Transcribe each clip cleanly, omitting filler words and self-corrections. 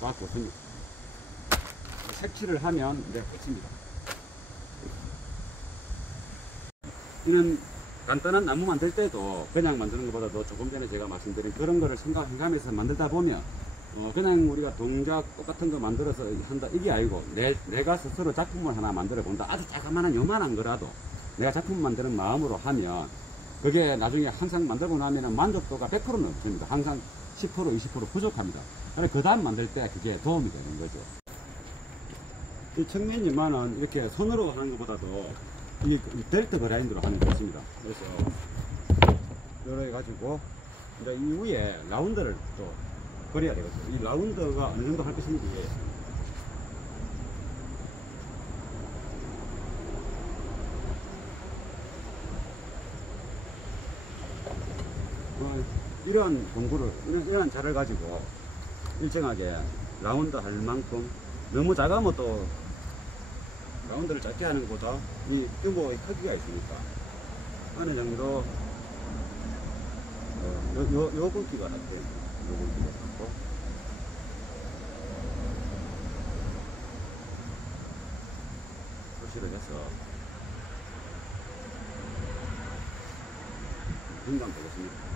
닿고 색칠을 하면 이제 끝입니다. 이는 간단한 나무 만들 때도 그냥 만드는 것보다도 조금 전에 제가 말씀드린 그런 거를 생각하면서 만들다 보면 그냥 우리가 동작 똑같은 거 만들어서 한다 이게 아니고 내가 스스로 작품을 하나 만들어 본다. 아주 자그마한 요만한 거라도 내가 작품 만드는 마음으로 하면 그게 나중에 항상 만들고 나면 만족도가 100%는 없습니다. 항상 10% 20% 부족합니다. 그래서 그 다음 만들 때 그게 도움이 되는 거죠. 이 측면이만은 이렇게 손으로 하는 것보다도 이 벨트 그라인드로 하는 게 있습니다. 그래서 이렇게 가지고 이제 이 위에 라운드를 또 그려야 되거든요. 이 라운드가 어느 정도 할 것인지 이런 공구를 이런 자를 가지고 일정하게 라운드 할 만큼 너무 작으면 또 라운드를 작게 하는 것보다 이 튜브의 크기가 있으니까 어느 정도 요 굵기가 같아요. 요 굵기가 같고 표시를 해서 분간 보겠습니다.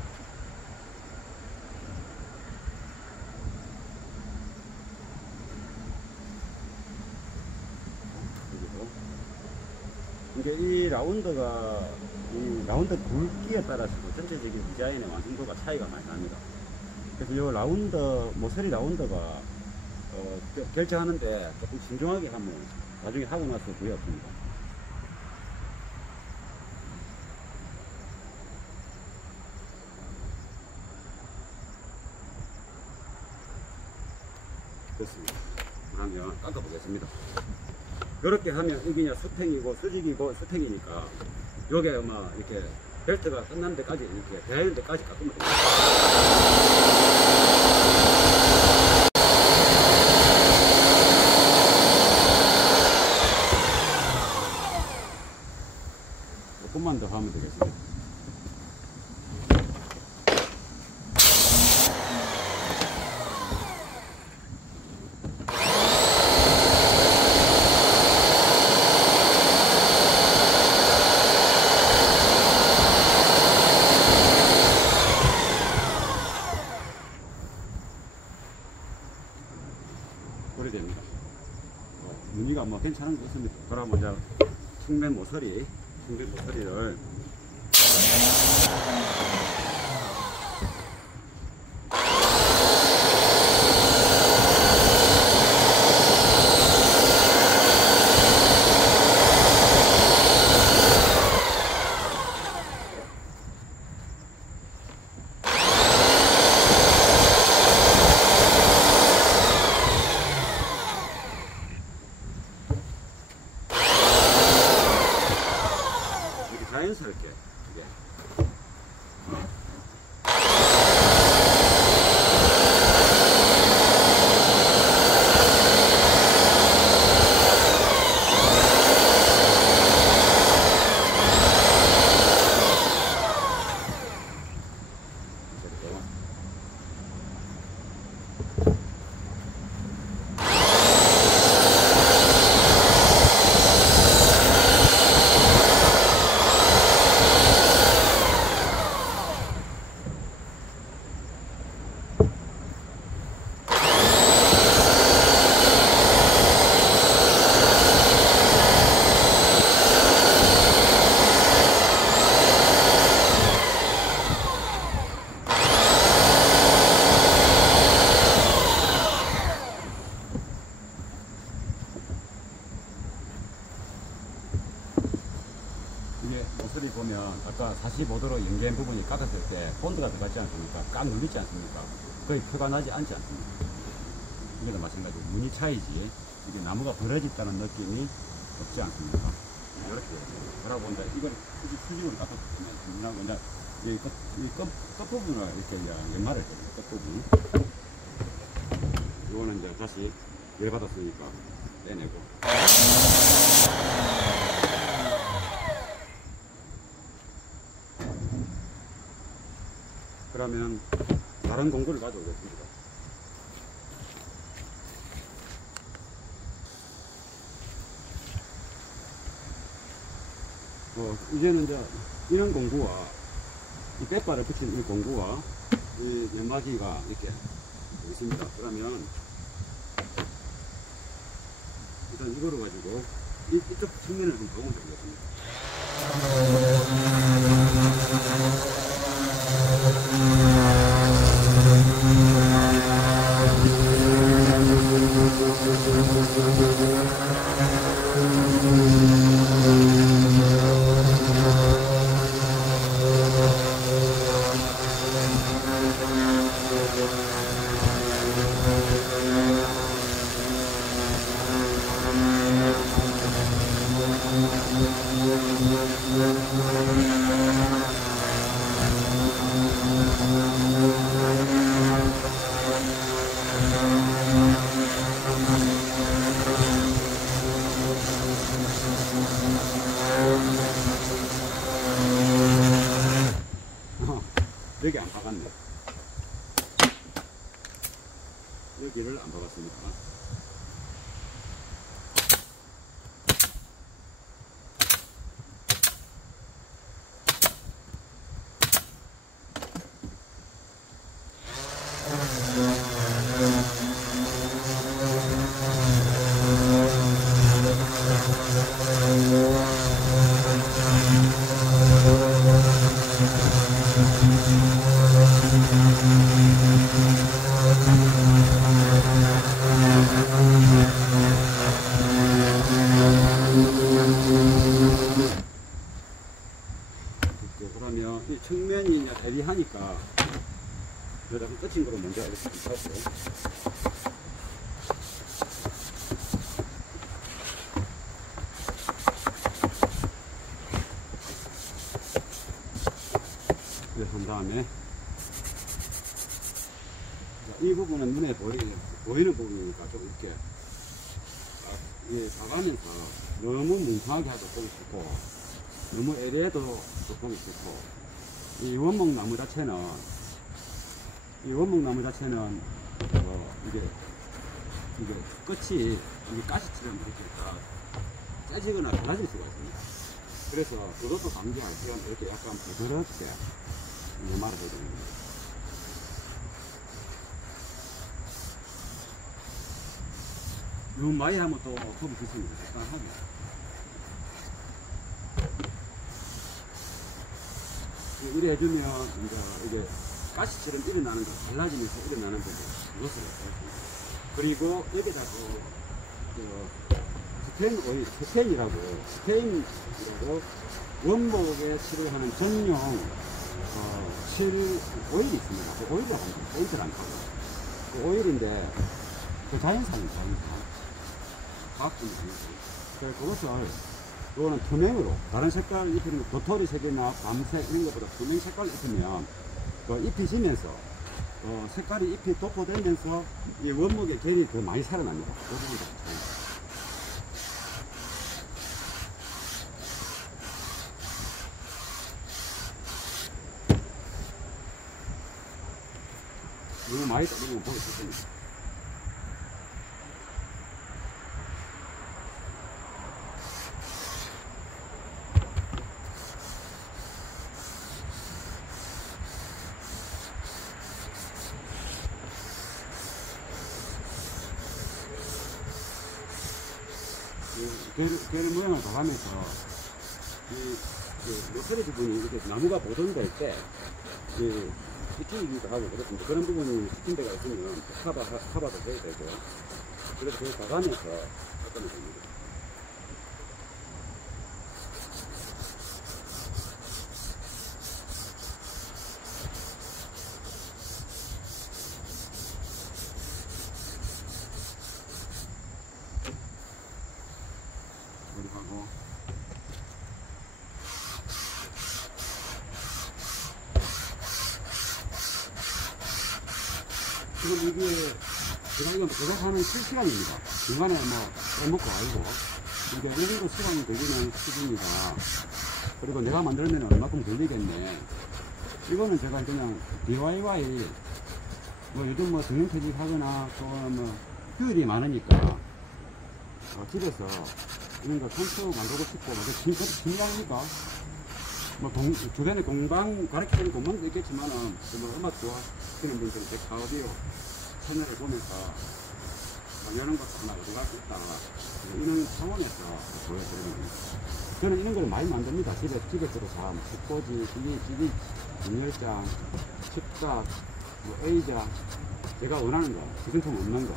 이게 이 라운드가 이 라운드 굵기에 따라서 전체적인 디자인의 완성도가 차이가 많이 납니다. 그래서 이 라운드 모서리 라운드가 결정하는데 조금 신중하게 하면 나중에 하고 나서 후회 없습니다. 됐습니다. 그러면 깎아 보겠습니다. 이렇게 하면 이게 수평이고 수직이고 수평이니까 요게 막 이렇게 벨트가 끝나는 데까지 이렇게 대하는 데까지 깎으면 됩니다. 조금만 더 하면 되겠습니다. 됩니다. 무늬가 뭐 괜찮은 것 같습니다. 그러면 이제 측면 모서리를 자연스럽게 이게 모서리 보면 아까 45도로 연결 부분이 깎았을 때 본드가 들어가지 않습니까? 꽉 눌리지 않습니까? 거의 표가 나지 않지 않습니까? 이게도 마찬가지로 무늬 차이지 이게 나무가 벌어졌다는 느낌이 없지 않습니까? 이렇게 돌아본다. 이걸 수직으로 깎아주면 이제 이 끝부분을 이렇게 연마를 해요. 끝부분. 이거는 이제 다시 열받았으니까 떼내고. 그러면 다른 공구를 가져오겠습니다. 이제는 이제 이런 공구와 이 빼바를 붙인 이 공구와 이 연마기가 이렇게 있습니다. 그러면 일단 이거로 가지고 이쪽 측면을 좀 보면 되겠습니다. 여기 안 박았네. 여기를 안 박았습니다. 그러면 이 측면이 대비하니까 여기다 끝인 거로 먼저 이렇게 하고 이렇게 한 다음에 이 부분은 눈에 보이는 부분이니까 좀 이렇게 박으면서 너무 뭉텅하게 하도 보기 싫고 너무 애매해도 보기 싫고 이 원목나무 자체는 이게 끝이 이게 가시처럼 이렇게 짜지거나 갈라질 수가 있습니다. 그래서 그것도 방지할 시간 이렇게 약간 부드럽게 말아야 됩니다. 너무 많이 하면 또 겁이 좋습니다. 적당하게. 이래 해주면 이제 이게 가시처럼 일어나는 거, 갈라지면서 일어나는 거고 이것을 했습니다. 그리고 여기다가 스테인이라고 원목에 칠을 하는 전용 칠 오일이 있습니다. 그 오일을 하는 거예요. 페인트를 안 타고. 그 오일인데 그 자연산입니다. 과학적인 자연산. 그래서 그것을 이거는 투명으로 다른 색깔 입히는 도토리 색이나 밤색 이런 것보다 투명 색깔 입히면 잎이 지면서 색깔이 잎이 도포되면서 이 원목의 결이 더 많이 살아납니다. 그 부분도 너무 많이 떠들면 보기 좋습니다. 개를 모양을 봐가면서 이 요소리 부분이 이렇게 나무가 보존될 때 비틀기도 하고 그렇습니다. 그런 부분이 비친 데가 있으면 커버도 해야 되고 그래서 그걸 봐가면서 바꾸면 됩니다. 하고 지금 이게 제가 하는 실시간입니다. 중간에 빼먹고 알고 이게 어느 정도 시간이 걸리는 수준이다. 그리고 내가 만들면 얼마큼 걸리겠네. 이거는 제가 그냥 DIY 요즘 등용퇴직 하거나 또 휴일이 많으니까 집에서 이런 거 콘트 만들고 싶고, 그것도 신기하니까. 뭐, 주변에 공방 가르치는 공방도 있겠지만은, 뭐, 음악 좋아하시는 분들은 제 가우디오 채널을 보면서, 이런 것도 하나 얻어갈 수 있다. 이런 차원에서 보여드리는 겁니다. 저는 이런 걸 많이 만듭니다. 집에서도 다, 책꽂이, 기기, 분열장, 칩각, 뭐, A장, 제가 원하는 거, 기준품 없는 거,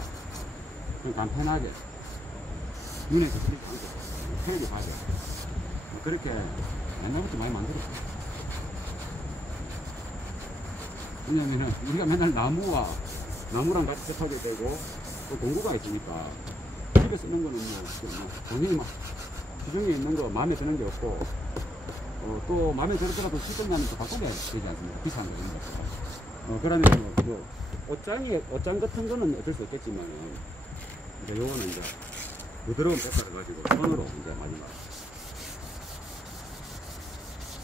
그냥 간편하게, 눈에서 들리지 않고, 편하게 가죠. 그렇게 옛날부터 많이 만들었어요. 왜냐면은, 우리가 맨날 나무랑 같이 접하게 되고, 또 공구가 있으니까, 집에 쓰는 거는 뭐, 본인이 막, 기존에 있는 거 마음에 드는 게 없고, 또 마음에 들더라도 시즌하면 또 바꾸게 되지 않습니까? 비싼 거 이런 거. 그러면 뭐, 옷장 같은 거는 어쩔 수 없겠지만은, 이제 요거는 이제, 부드러운 백화를 가지고 손으로 이제 마지막.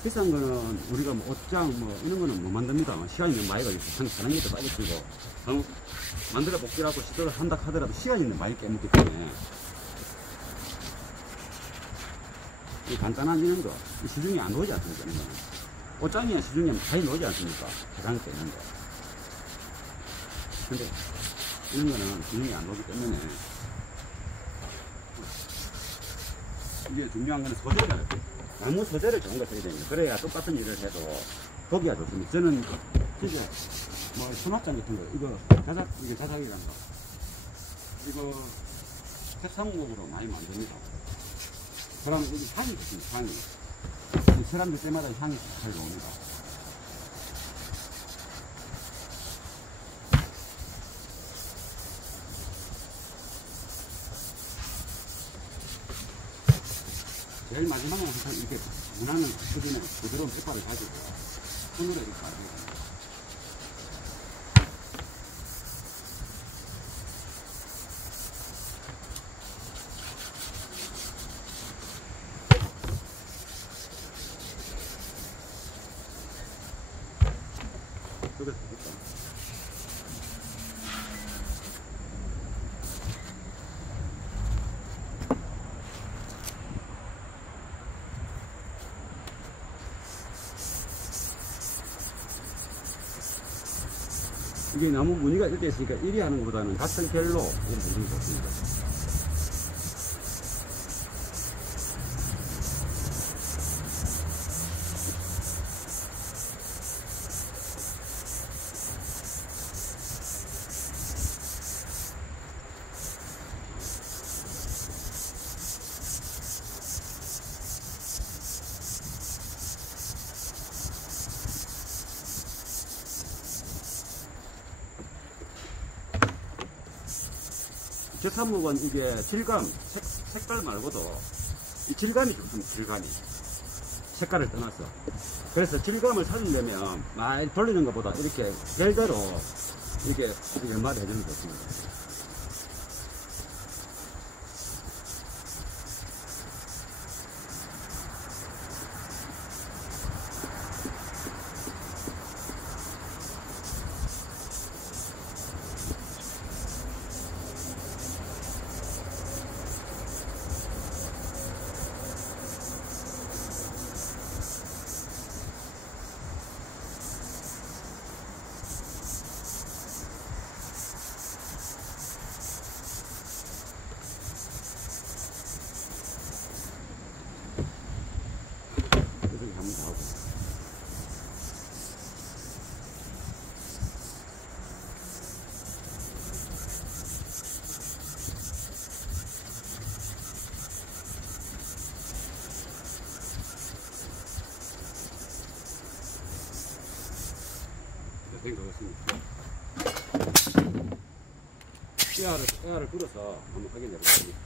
비싼 거는 우리가 뭐 옷장 뭐 이런 거는 못 만듭니다. 시간이 너무 많이 걸리고, 사는 것도 빨리 쓰고, 만들어 복귀하고 시도를 한다 하더라도 시간이 너무 많이 깨먹기 때문에. 이 간단한 이런 거, 시중에 안 나오지 않습니까? 이런 거는. 옷장이야 시중에 많이 나오지 않습니까? 가장 되는 거. 근데 이런 거는 시중에 안 나오기 때문에. 이게 중요한 거는 소재잖아요. 나무 소재를 좋은 거 써야 됩니다. 그래야 똑같은 일을 해도 보기가 좋습니다. 저는 진짜 뭐 수납장 같은 거, 이게 자작이라는 거. 이거 색상목으로 많이 만듭니다. 그러면 여기 향이 좋습니다. 향이. 사람들 때마다 향이 잘 나옵니다. 제일 마지막은 항상 이렇게 무난한 크기는 부드러운 색깔을 가지고 손으로 이렇게 가지고. 그래서 됐다. 이게 나무 무늬가 이렇게 있으니까 이리 하는 것보다는 같은 결로 이렇게 해주면 좋습니다. 제산목은 이게 질감, 색깔 말고도 이 질감이 좋습니다. 질감이. 색깔을 떠나서. 그래서 질감을 살리려면 많이 돌리는 것보다 이렇게 별대로 이렇게 연마를 해주면 좋습니다. 된 것 같습니다. 에어를 끌어서 한번 확인해 보겠습니다.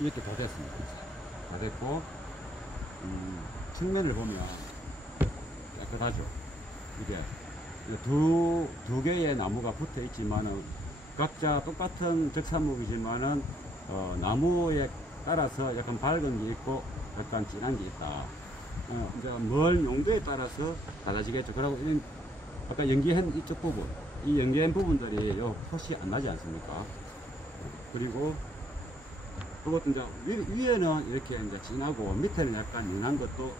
이렇게 다 됐습니다. 다 됐고, 측면을 보면 깨끗하죠. 이게 두 개의 나무가 붙어 있지만은 각자 똑같은 적산목이지만은 나무에 따라서 약간 밝은 게 있고 약간 진한 게 있다. 이제 멀 용도에 따라서 달라지겠죠. 그리고 이런 아까 연기한 이쪽 부분, 이 연기한 부분들이 요 톳이 안 나지 않습니까? 그리고 그것도 이제 위에는 이렇게 이제 진하고 밑에는 약간 연한 것도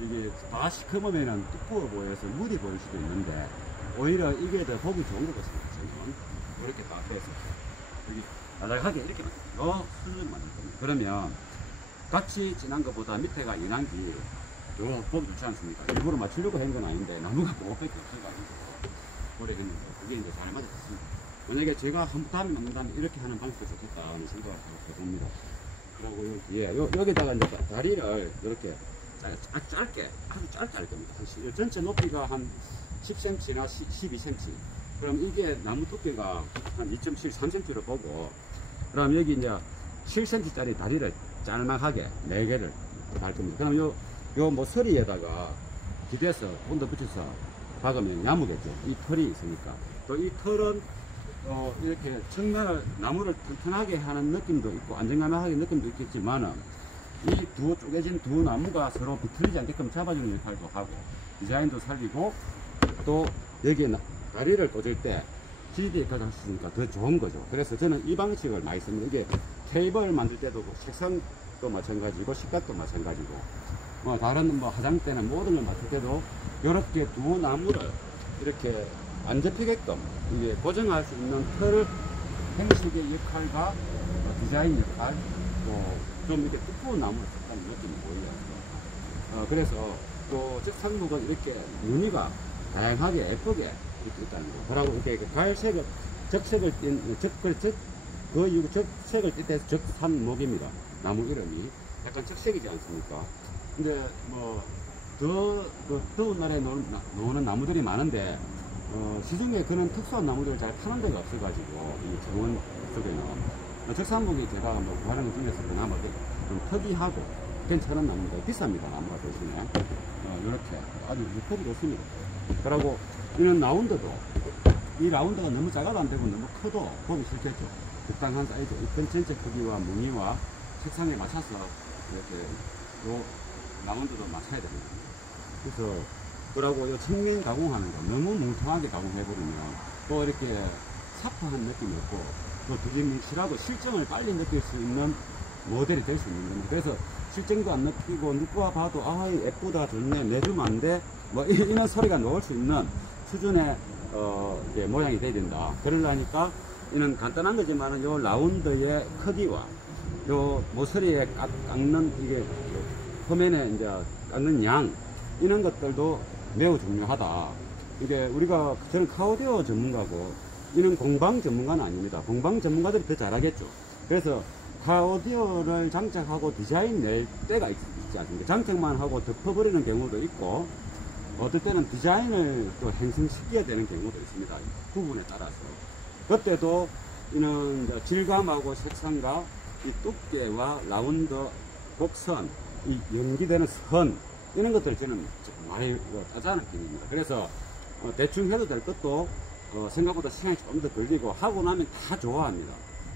이게 다 시커먼면은 두꺼워 보여서 무디 보일 수도 있는데 오히려 이게 더 보기 좋은 것 같습니다. 저는 이렇게 딱 해서 여기 나작하게 이렇게 요 수준 만들 겁니다. 그러면 같이 진한 것보다 밑에가 연한 게 요 보기 좋지 않습니까? 일부러 맞추려고 한 건 아닌데 나무가 그것밖에 없어가지고 오래 했는데 그게 이제 잘 맞았습니다. 만약에 제가 다음에 만든다면 이렇게 하는 방식도 좋겠다 하는 생각을 해봅니다. 그리고 여기에 여기다가 이제 다리를 이렇게 짧게 아주 짧게 할 겁니다. 전체 높이가 한 10cm나 12cm. 그럼 이게 나무 두께가 한 2.7, 3cm로 보고, 그럼 여기 이제 7cm짜리 다리를 짤막하게 4개를 달 겁니다. 그럼 요 모서리에다가 기대서 본드 붙여서 박으면 나무겠죠. 이 털이 있으니까. 또 이 털은 이렇게 측면을 나무를 튼튼하게 하는 느낌도 있고 안정감하게 느낌도 있겠지만은 이 쪼개진 두 나무가 서로 비틀리지 않게끔 잡아주는 역할도 하고 디자인도 살리고 또 여기에 다리를 꽂을 때 길이에 역할을 했으니까 더 좋은 거죠. 그래서 저는 이 방식을 많이 씁니다. 이게 테이블 만들 때도 색상도 마찬가지고 식감도 마찬가지고 다른 화장대는 모든 걸 맞출 때도 이렇게 두 나무를 이렇게 안 접히게끔 이게 고정할 수 있는 틀 형식의 역할과 디자인 역할 좀 이렇게 두꺼운 나무를 썼다는 느낌이 보여요. 그래서 또 적산목은 이렇게 무늬가 다양하게 예쁘게 이렇게 있다는 거. 그러고 이렇게 갈색을 적색을 띤 그 이후 적색을 띠때서 적산목입니다. 나무 이름이 약간 적색이지 않습니까? 근데 더운 날에 노는 나무들이 많은데 시중에 그런 특수한 나무들을 잘 파는 데가 없어가지고 이 정원 쪽에는 적산목이 제가 구하는 것 중에서 그나마 좀 특이하고 괜찮은 나무입니다. 비쌉니다. 나무가 대신에 이렇게 아주 흙이 좋습니다. 그리고 이런 라운드도 이 라운드가 너무 작아도 안 되고 너무 커도 보기 싫겠죠. 적당한 사이즈 이 전체 크기와 무늬와 색상에 맞춰서 이렇게 요 라운드도 맞춰야 됩니다. 그래서 그러고 이 측면 가공하는 거 너무 뭉텅하게 가공해버리면 또 이렇게 사파한 느낌이 없고 또 되게 밀실하고 실정을 빨리 느낄 수 있는 모델이 될 수 있는 겁니다. 그래서 실정도 안 느끼고 누가 봐도 아 예쁘다 좋네 내주면 안 돼 이런 소리가 나올 수 있는 수준의 이제 모양이 돼야 된다. 그러려니까 이는 간단한 거지만은 요 라운드의 크기와 요 모서리에 깎는 이게 표면에 이제 깎는 양 이런 것들도 매우 중요하다. 이게 우리가 저는 카오디오 전문가고 이는 공방 전문가는 아닙니다. 공방 전문가들이 더 잘하겠죠. 그래서 카오디오를 장착하고 디자인 낼 때가 있지 않습니까? 장착만 하고 덮어버리는 경우도 있고 어떨 때는 디자인을 또 행성시켜야 되는 경우도 있습니다. 부분에 따라서. 그때도 이는 질감하고 색상과 이 두께와 라운드, 곡선, 이 연기되는 선 이런 것들 저는 많이 짜자는 편입니다. 그래서 대충 해도 될 것도 생각보다 시간이 조금 더 걸리고 하고 나면 다 좋아합니다.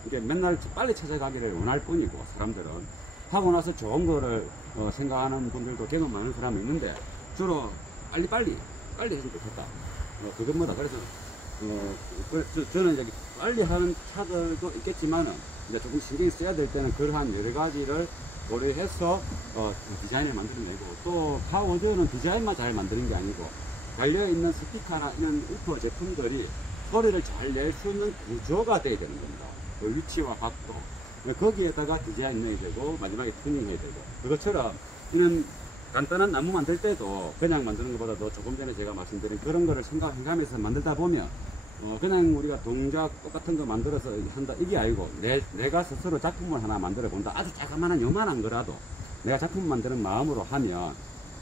이게 맨날 빨리 찾아가기를 원할 뿐이고 사람들은 하고 나서 좋은 거를 생각하는 분들도 되게 많은 사람이 있는데 주로 빨리 해주면 좋겠다. 그것보다 그래서 저는 이제 빨리 하는 차들도 있겠지만은 이제 조금 신경 써야 될 때는 그러한 여러 가지를 고려해서 디자인을 만들어내고 또 카오디오는 디자인만 잘 만드는 게 아니고 달려있는 스피커나 이런 우퍼 제품들이 소리를 잘 낼 수 있는 구조가 돼야 되는 겁니다. 그 위치와 각도 거기에다가 디자인 넣어야 되고 마지막에 튜닝해야 되고 그것처럼 이런 간단한 나무 만들 때도 그냥 만드는 것보다도 조금 전에 제가 말씀드린 그런 거를 생각하면서 만들다 보면 그냥 우리가 동작 똑같은 거 만들어서 한다 이게 아니고 내가 스스로 작품을 하나 만들어 본다. 아주 자그마한 요만한 거라도 내가 작품 만드는 마음으로 하면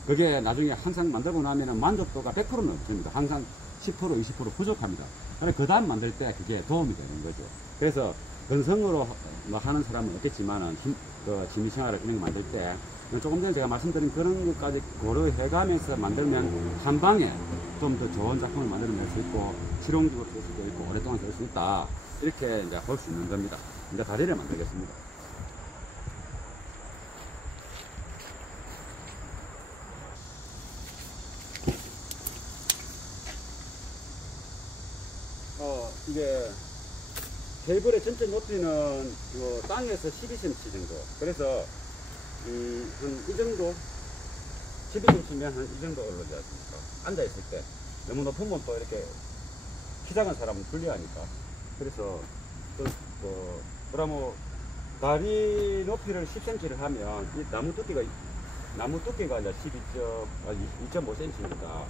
그게 나중에 항상 만들고 나면 만족도가 100%는 없습니다. 항상 10% 20% 부족합니다. 그래서 그 다음 만들 때 그게 도움이 되는 거죠. 그래서 건성으로 뭐 하는 사람은 없겠지만은 그 취미생활을 이런 거 만들 때 조금 전에 제가 말씀드린 그런 것까지 고려해가면서 만들면 한 방에 좀 더 좋은 작품을 만들어낼 수 있고 실용적으로 쓸 수도 있고 오랫동안 쓸 수 있다, 이렇게 이제 볼 수 있는 겁니다. 이제 다리를 만들겠습니다. 이게 케이블의 전체 높이는 땅에서 12cm 정도. 그래서 한 이 정도, 12cm면 한 이 정도 올라가지 않습니까? 앉아 있을 때 너무 높으면 또 이렇게 키 작은 사람은 불리하니까. 그래서 그러면 다리 높이를 10cm를 하면 이 나무 두께가 이제 2.5cm니까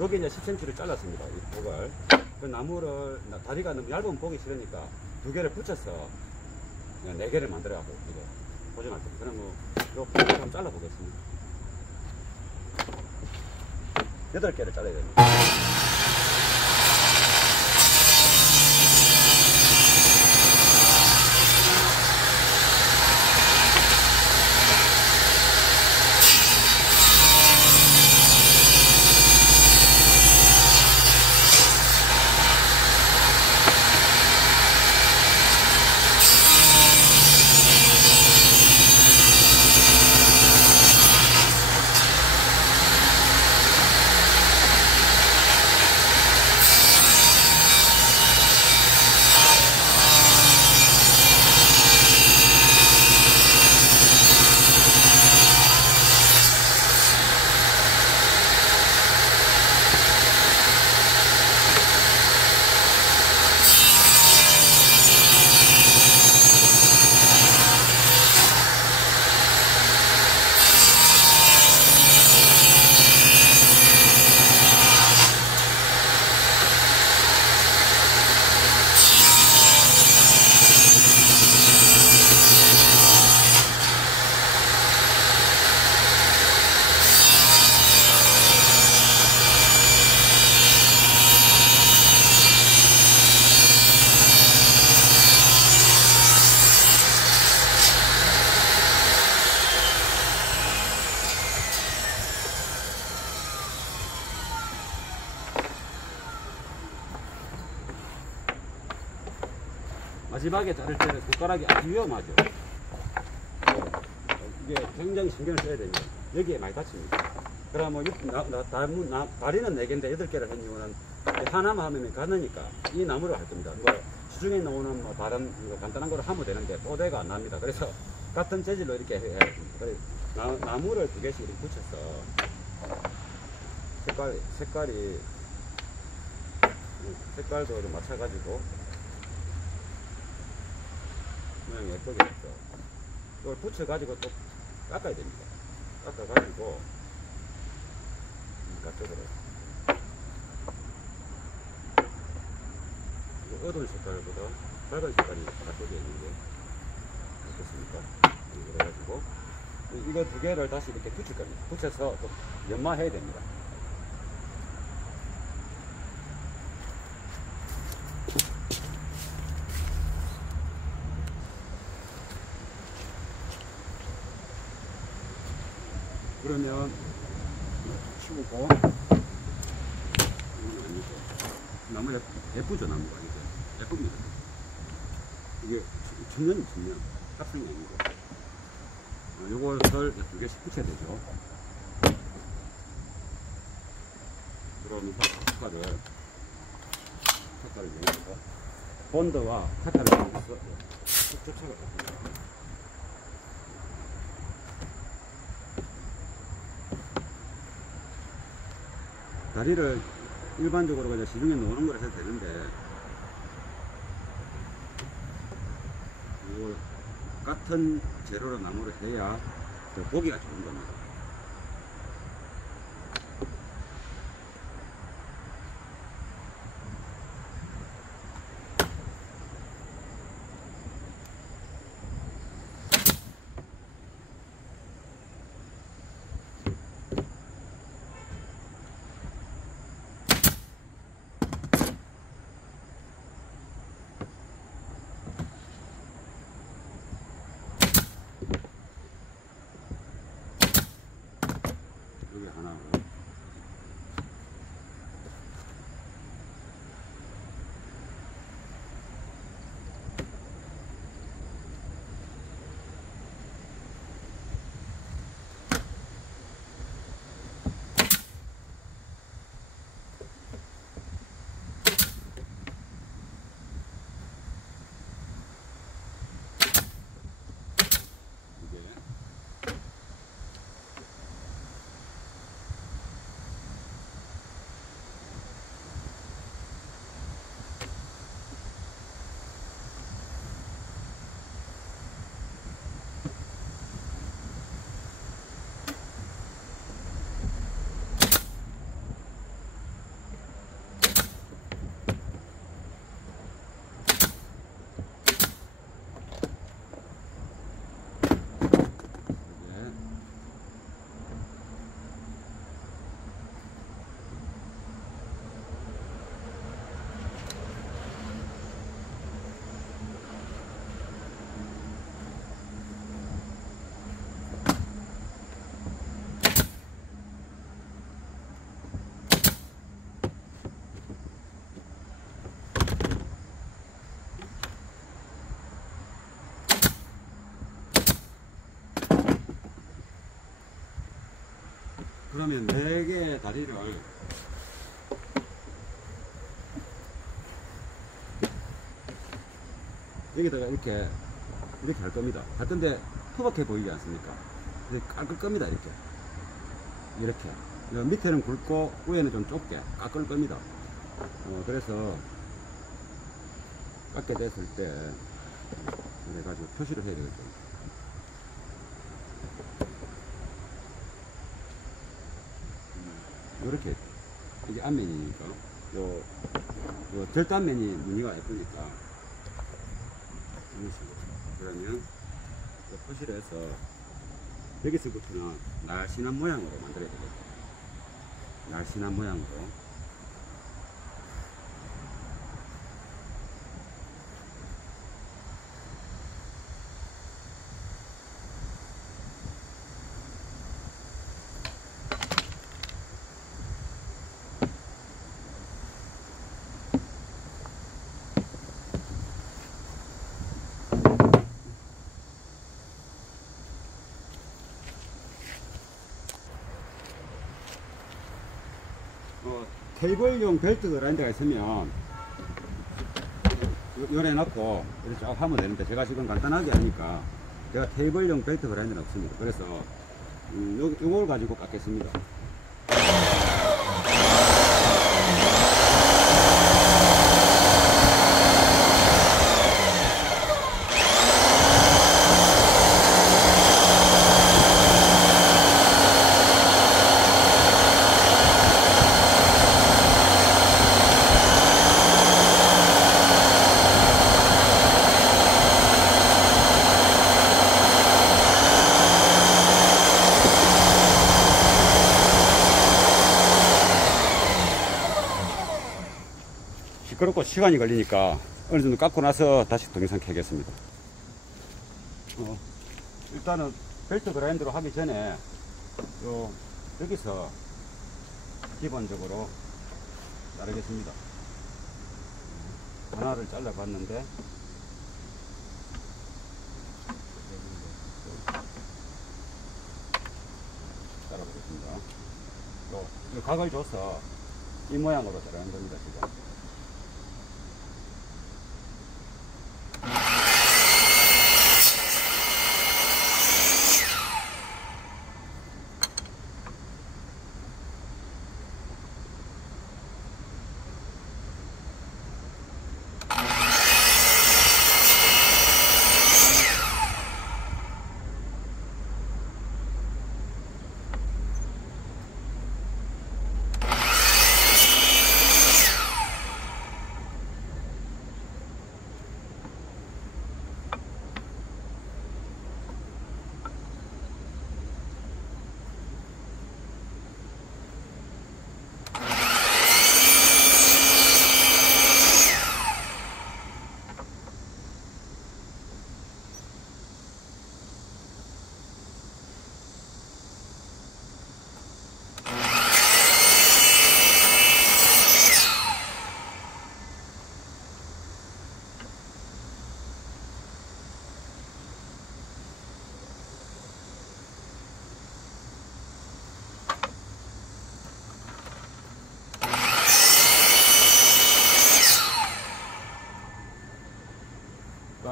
여기 이제 10cm를 잘랐습니다. 이 폭을. 그 나무를, 다리가 너무 얇으면 보기 싫으니까 두 개를 붙여서 그냥 네 개를 만들어갖고 이거 고정할 겁니다. 그럼 요 폭을 한번 잘라보겠습니다. 8개를 잘라야 됩니다. 마지막에 자를 때는 손가락이 아주 위험하죠. 이게 굉장히 신경을 써야 됩니다. 여기에 많이 다칩니다. 그러면 다리는 4개인데 8개를 한 이유는 하나만 하면 가느니까 이 나무를 할 겁니다. 시중에 나오는 다른 간단한 거를 하면 되는데 뽀대가 안 납니다. 그래서 같은 재질로 이렇게 해야 됩니다. 그래서 나무를 2개씩 이렇게 붙여서 색깔도 좀 맞춰가지고 모양이 예쁘게 했죠. 이걸 붙여가지고 또 깎아야 됩니다. 깎아가지고 이쪽으로 어두운 색깔보다 밝은 색깔이 바꿔져 있는데 어떻습니까? 그래가지고 이거 2개를 다시 이렇게 붙일 겁니다. 붙여서 또 연마해야 됩니다. 그러면 치우고, 나무 예쁘죠? 나무가 이제 예쁩니다. 이게 천년 합성이 아니고 요것을 2개씩 붙여야 되죠. 그러면 카타를 이용해서 본드와 카타를 이용해서 쫓아갈 겁니다. 다리를 일반적으로 그냥 시중에 놓는 걸 해도 되는데, 이걸 같은 재료로 나무를 해야 더 보기가 좋은 겁니다. 그러면 4개의 다리를 여기다가 이렇게 할 겁니다. 할 건데 투박해 보이지 않습니까? 이렇게 깎을 겁니다. 이렇게 밑에는 굵고 위에는 좀 좁게 깎을 겁니다. 그래서 깎게 됐을 때 그래가지고 표시를 해야 되겠죠. 이렇게 이게 앞면이니까 요 절단면이 무늬가 예쁘니까 이런 식으로. 그러면 요 표시를 해서 여기서부터는 날씬한 모양으로 만들어야 되겠죠. 날씬한 모양으로. 테이블용 벨트 그라인더가 있으면 요래 놓고 이렇게 쭉 하면 되는데 제가 지금 간단하게 하니까 제가 테이블용 벨트 그라인더는 없습니다. 그래서 요걸 가지고 깎겠습니다. 시끄럽고 시간이 걸리니까 어느 정도 깎고 나서 다시 동영상 켜겠습니다. 일단은 벨트 그라인더로 하기 전에 여기서 기본적으로 자르겠습니다. 하나를 잘라 봤는데 잘라보겠습니다. 요 각을 줘서 이 모양으로 자르는 겁니다. 지금.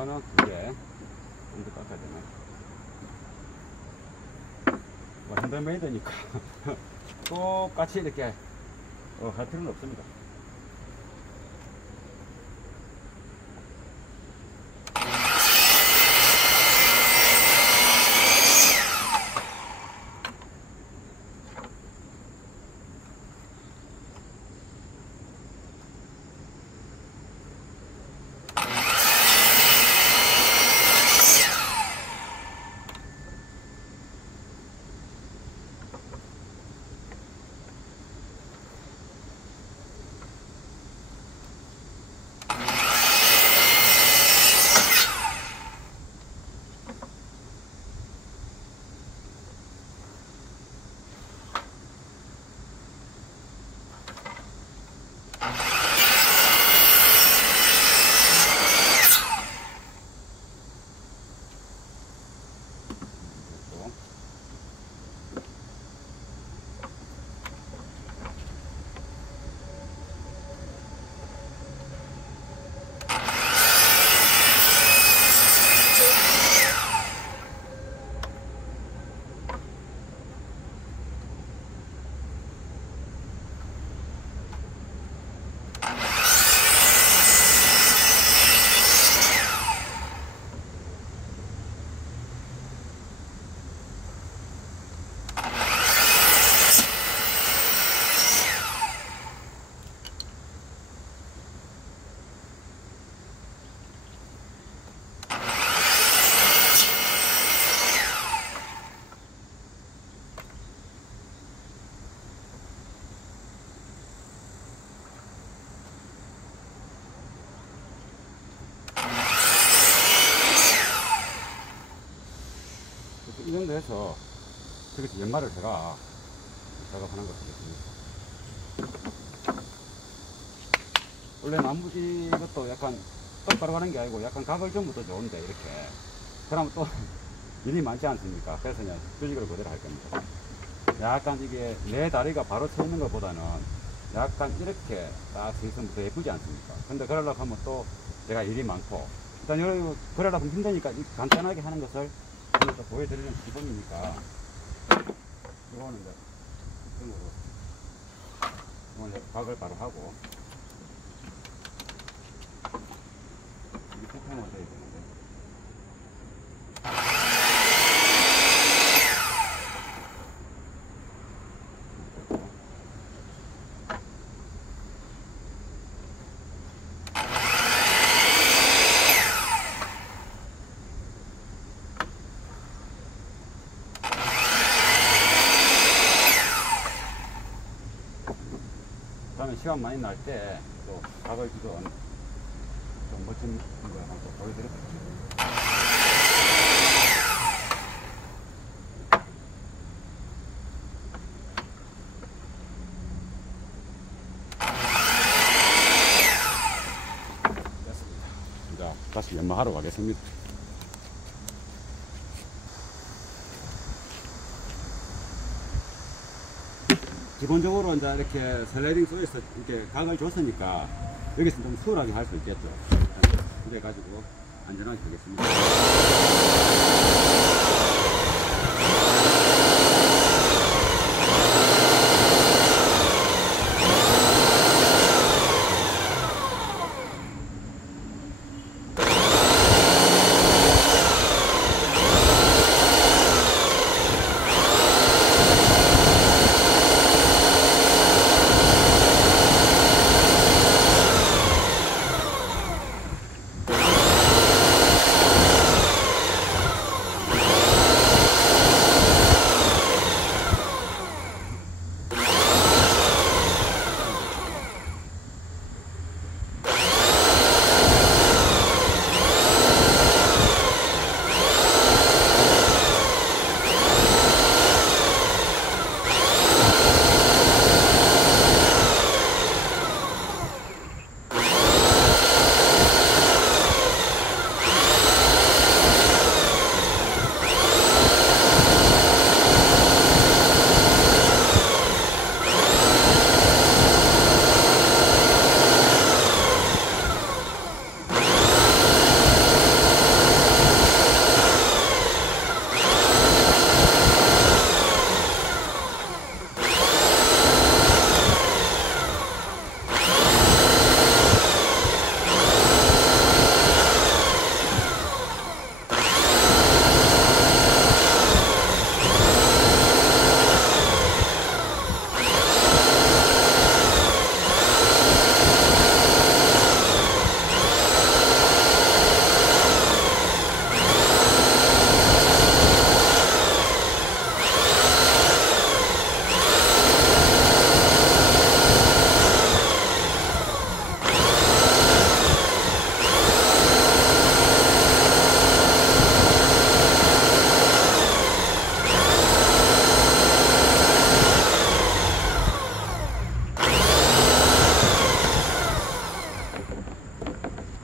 하나, 두 개. 좀더 깎아야 되나? 핸드메이드니까 똑같이 이렇게 할 필요는 없습니다. 이 정도 해서 저기서 연마를 제가 작업하는 것 같습니다. 원래 나무 이것도 약간 똑바로 가는 게 아니고 약간 각을 전부터 좋은데 이렇게 그러면 또 일이 많지 않습니까? 그래서 그냥 조직으로 그대로 할 겁니다. 약간 이게 내 다리가 바로 서 있는 것보다는 약간 이렇게 딱 서 있으면 더 예쁘지 않습니까? 근데 그러려고 하면 또 제가 일이 많고 일단 여기 그러려고 하면 힘드니까 간단하게 하는 것을 오늘 또 보여드리는 기본이니까 이거는 이제 등으로 오늘 각을 바로 하고 이 폭행을 해야 되는데 다음에 시간 많이 날 때 또 각을 지금 좀 멋진 걸 한번 또 보여드릴게요. 됐습니다. 이제 다시 연마하러 가겠습니다. 기본적으로 이제 이렇게 슬라이딩 소에서 이렇게 각을 줬으니까 여기서 좀 수월하게 할 수 있겠죠. 그래 가지고 안전하게 하겠습니다.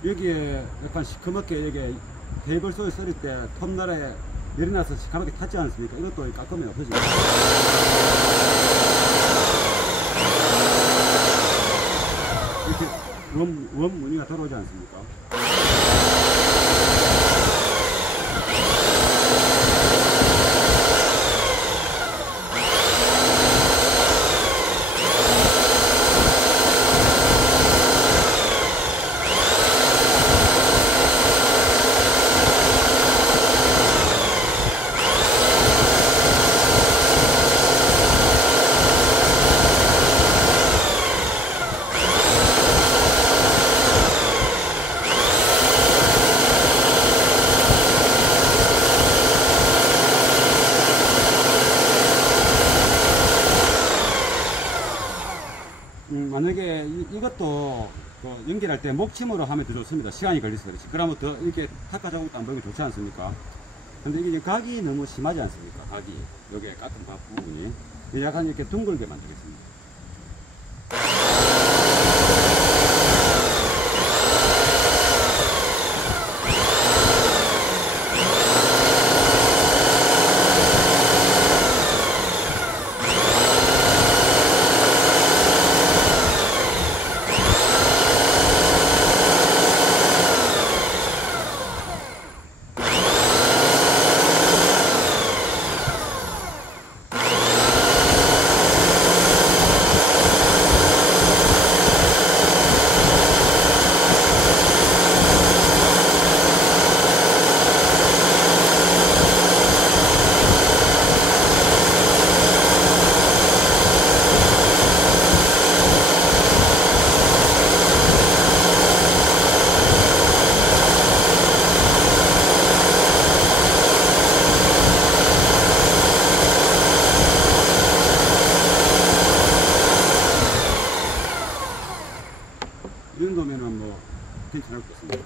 여기에 약간 시커멓게 이게 테이블 소리 썰을 때 톱날에 내려놔서 시커멓게 탔지 않습니까? 이것도 깎으면 없어집니다. 이렇게 원 무늬가 들어오지 않습니까? 만약에 이것도 연결할 때 목침으로 하면 더 좋습니다. 시간이 걸려서 그렇지. 그러면 더 이렇게 탁과 자국도 안 보이고 좋지 않습니까? 근데 이게 각이 너무 심하지 않습니까? 각이. 여기에 깎은 각 부분이. 약간 이렇게 둥글게 만들겠습니다. 이 정도면은 뭐 괜찮을 것 같습니다.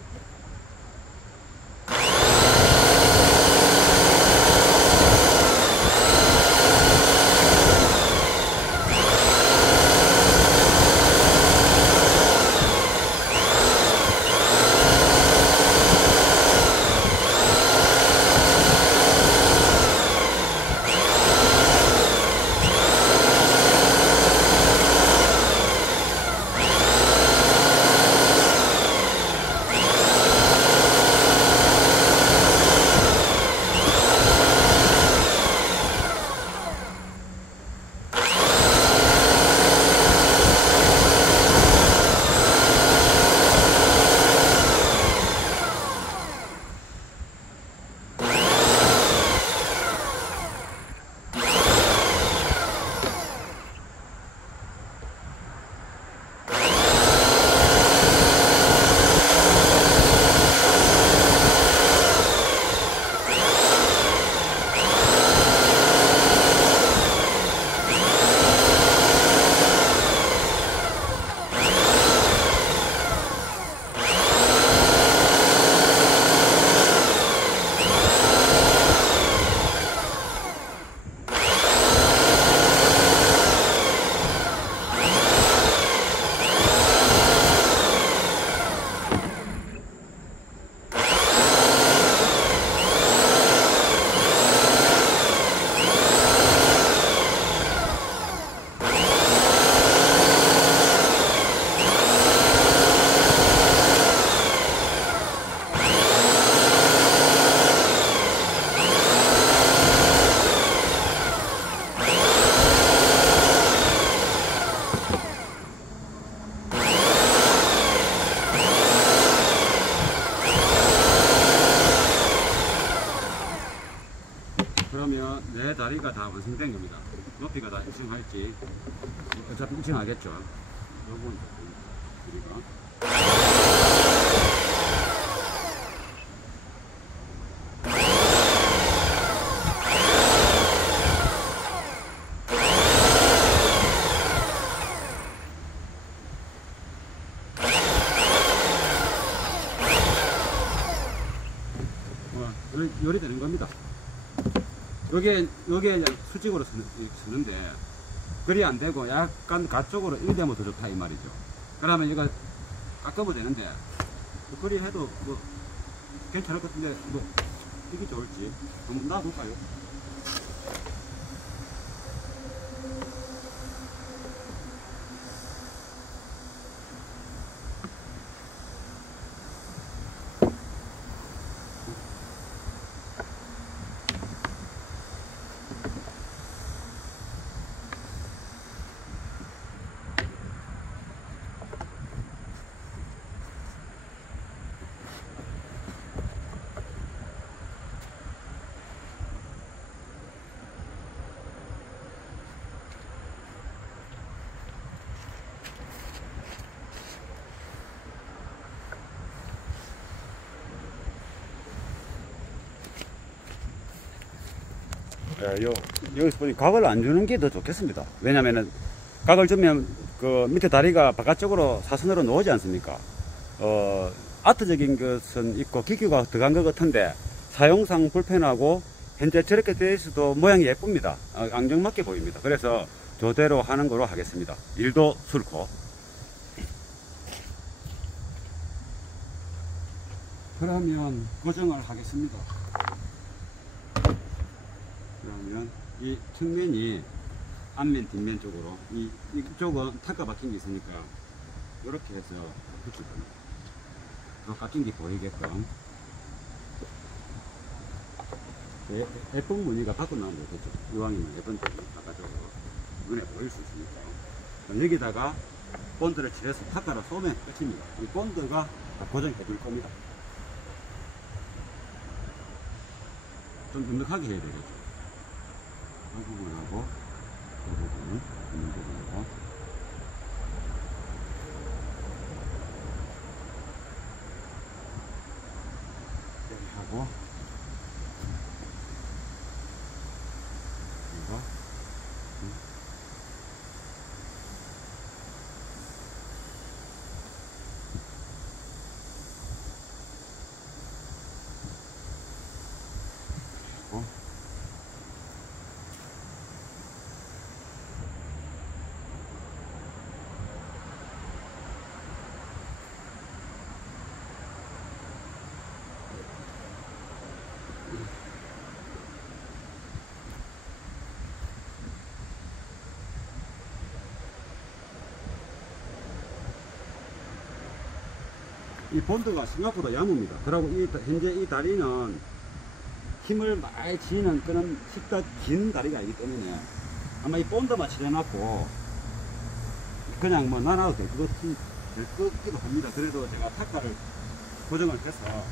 그러면 내 다리가 다 완성된 겁니다. 높이가 다 일정할지 어차피 일정하겠죠. 요건 우리가 열이 되는 겁니다. 여기에 수직으로 쓰는데 그리 안 되고 약간 가쪽으로 이리 되면 더 좋다 이 말이죠. 그러면 이거 깎으면 되는데 그리 해도 뭐 괜찮을 것 같은데 뭐 이게 좋을지 한번 놔볼까요? 여기서 보니 각을 안 주는 게 더 좋겠습니다. 왜냐면은 각을 주면 그 밑에 다리가 바깥쪽으로 사선으로 놓지 않습니까? 아트적인 것은 있고 기교가 들어간 것 같은데 사용상 불편하고 현재 저렇게 되어 있어도 모양이 예쁩니다. 안정맞게 보입니다. 그래서 저대로 하는 거로 하겠습니다. 일도 싫고. 그러면 고정을 하겠습니다. 그러면 이 측면이 앞면 뒷면 쪽으로 이쪽은 탁가 박힌 게 있으니까 이렇게 해서 붙일 겁니다. 더 깎인 게 보이게끔. 예쁜 무늬가 밖으로 나오면 좋겠죠. 이왕이면 예쁜 쪽이 바깥쪽으로 눈에 보일 수 있으니까. 여기다가 본드를 칠해서 탁가로 쏘면 끝입니다. 이 본드가 고정해 줄 겁니다. 좀 눅눅하게 해야 되겠죠. 이 부분하고 이 부분, 있는 부분하고. 이렇게 하고, 이거, 하고, 이 본드가 생각보다 얇습니다. 그리고 현재 이 다리는 힘을 많이 지는 그런 쉽다 긴 다리가 아니기 때문에 아마 이 본드만 칠해놨고 그냥 뭐 나눠도 될 것 같기도 합니다. 그래도 제가 탁가를 고정을 해서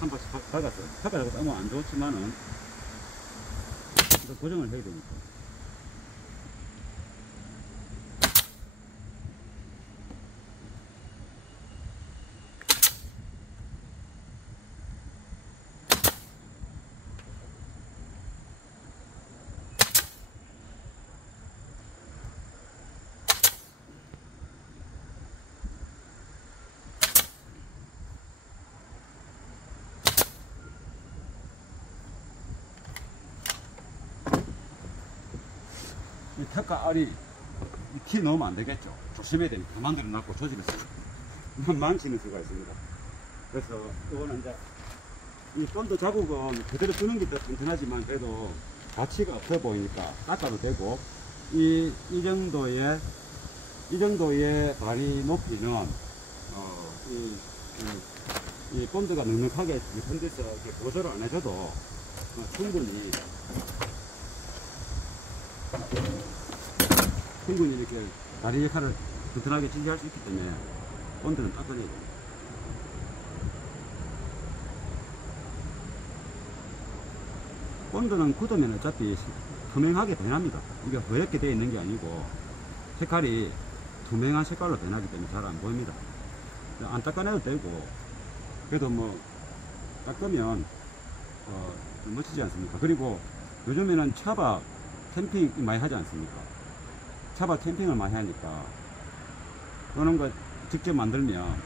한 번씩 박아서 탁가를 하면 안 좋지만은 고정을 해야 되니까. 이 탁가 알이 티 넣으면 안 되겠죠. 조심해야 됩니다. 다 만들어 놨고 조직을 망치는 수가 있습니다. 그래서 이거는 이제 이 본드 자국은 그대로 쓰는 게 더 튼튼하지만 그래도 가치가 없어 보이니까 깎아도 되고 이 정도의 바리 높이는 이 본드가 넉넉하게 흔들서 이렇게 보조를 안 해줘도 충분히 이렇게 다리 역할을 튼튼하게 지지할 수 있기 때문에 본드는 닦아내야 됩니다. 본드는 굳으면 어차피 투명하게 변합니다. 이게 허옇게 되어 있는 게 아니고 색깔이 투명한 색깔로 변하기 때문에 잘 안 보입니다. 안 닦아내도 되고 그래도 뭐 닦으면 좀 멋지지 않습니까? 그리고 요즘에는 차박 캠핑 많이 하지 않습니까? 차박 캠핑을 많이 하니까 그런 거 직접 만들면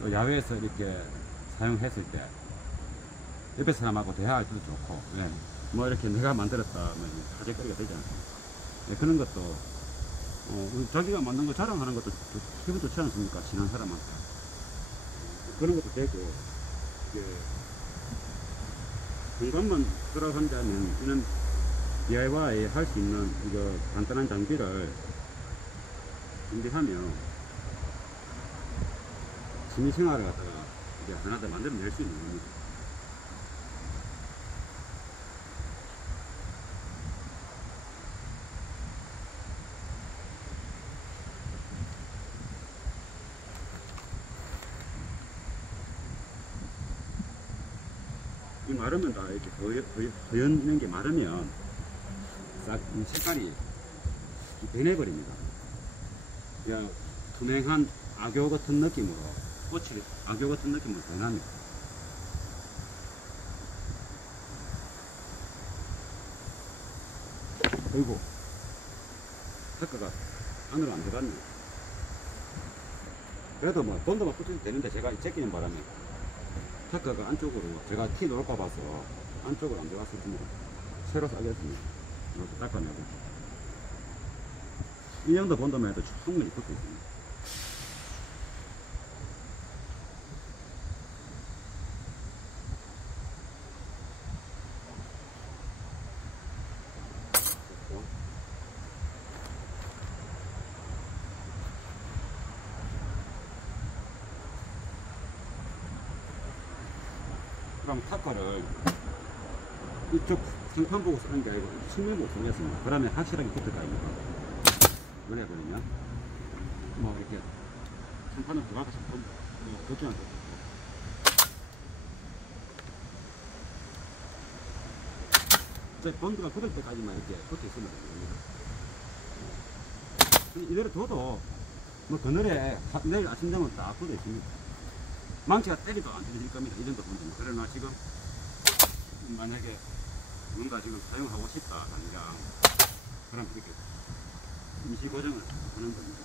또 야외에서 이렇게 사용했을 때 옆에 사람하고 대화할 때도 좋고, 예. 뭐 이렇게 내가 만들었다 뭐 화제거리가 되지 않습니까? 예, 그런 것도 자기가 만든 거 자랑하는 것도 기분 좋지 않습니까? 친한 사람한테 그런 것도 되고 공간만 들어간다면 이런 DIY 할 수 있는 이거 간단한 장비를 준비하면 취미생활을 갖다가 이제 하나 더 만들어낼 수 있는 겁니다. 이 마르면 다 이렇게 허연 게 마르면 싹 색깔이 변해버립니다. 그냥 투명한 악교 같은 느낌으로 꽃이 악교 같은 느낌으로 변합니다. 그리고 탁가가 안으로 안 들어갔네요. 그래도 뭐 본드만 붙여도 되는데 제가 제끼는 바람에 타카가 안쪽으로 제가 키 넣을까 봐서 안쪽으로 안 들어갔을 겁니다. 새로 싸겠습니다. 이렇게 닦아내고 이 정도 본드만 해도 충분히 붙어 있습니다. 그럼 타커를 이쪽 상판 보고 쓰는 게 아니고 측면 보고 쓰겠습니다. 그러면 확실하게 붙을 거 아닙니까? 왜냐면요, 뭐 이렇게 상판을 들어가서 그렇게 안 돼. 본드가 굳을 때까지만 이렇게 붙어 있으면 됩니다. 이대로 둬도 뭐 그늘에 내일 아침 되면 딱 굳어 있습니다. 망치가 때리도 안 때릴 겁니다. 이 정도 본드는. 그러나 지금 만약에 뭔가 지금 사용하고 싶다 당장 그럼 이렇게 임시 고정을 하는 겁니다.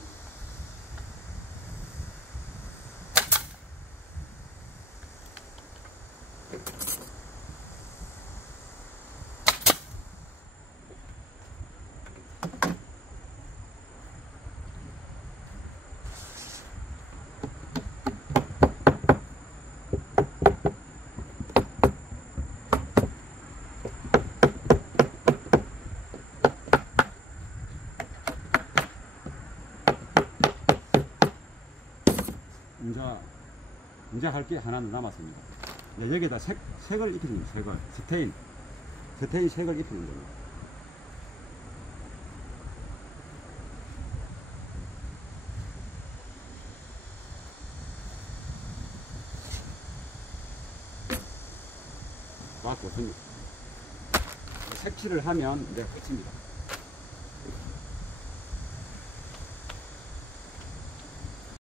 이제 할 게 하나는 남았습니다. 여기에다 색을 입히는 거예요. 색을. 스테인 색을 입히는 거예요. 맞고, 색칠을 하면 이제 끝입니다.